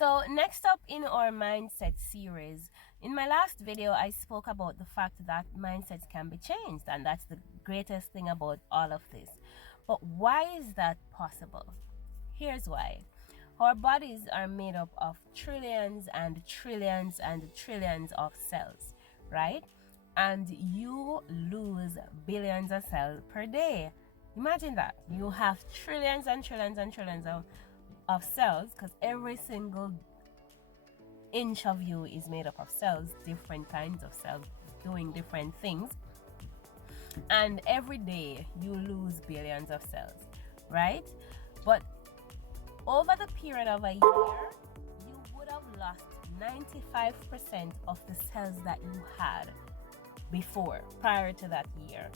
So next up in our mindset series, in my last video I spoke about the fact that mindsets can be changed, and that's the greatest thing about all of this. But why is that possible? Here's why. Our bodies are made up of trillions and trillions and trillions of cells, right? And you lose billions of cells per day. Imagine that. You have trillions and trillions and trillions of cells, because every single inch of you is made up of cells, different kinds of cells doing different things. And every day you lose billions of cells, right? But over the period of a year, you would have lost 95% of the cells that you had before, prior to that year.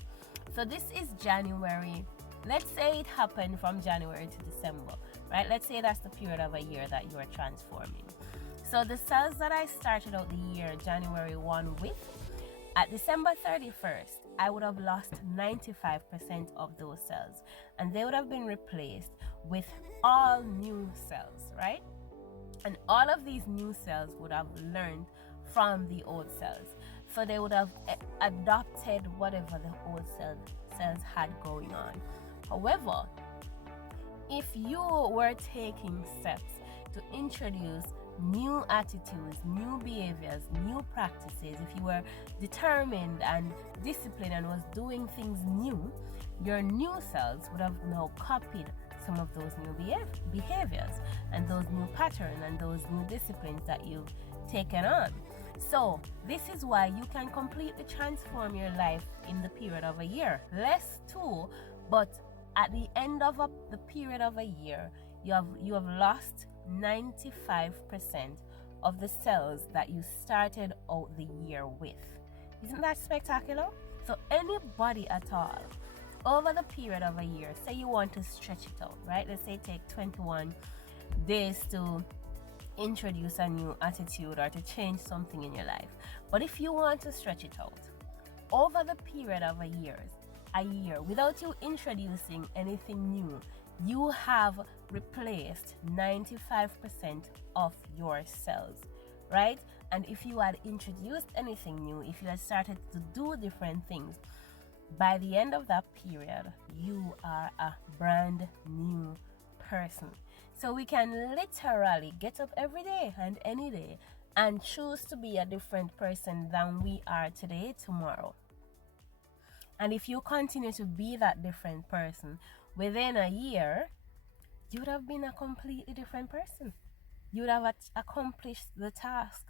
So this is January. Let's say it happened from January to December, right? Let's say that's the period of a year that you are transforming. So the cells that I started out the year January 1 with, at December 31st, I would have lost 95% of those cells, and they would have been replaced with all new cells, right? And all of these new cells would have learned from the old cells. So they would have adopted whatever the old cells had going on. However, if you were taking steps to introduce new attitudes, new behaviors, new practices, if you were determined and disciplined and was doing things new, your new cells would have now copied some of those new behaviors and those new patterns and those new disciplines that you've taken on. So this is why you can completely transform your life in the period of a year. Less too, but at the end of the period of a year, you have lost 95% of the cells that you started out the year with. Isn't that spectacular? So anybody at all, over the period of a year, say you want to stretch it out, right? Let's say take 21 days to introduce a new attitude or to change something in your life. But if you want to stretch it out over the period of a year, without you introducing anything new, you have replaced 95% of your cells, right? And if you had introduced anything new, if you had started to do different things, by the end of that period, you are a brand new person. So we can literally get up every day and any day and choose to be a different person than we are today, tomorrow. And if you continue to be that different person, within a year, you would have been a completely different person. You would have accomplished the task.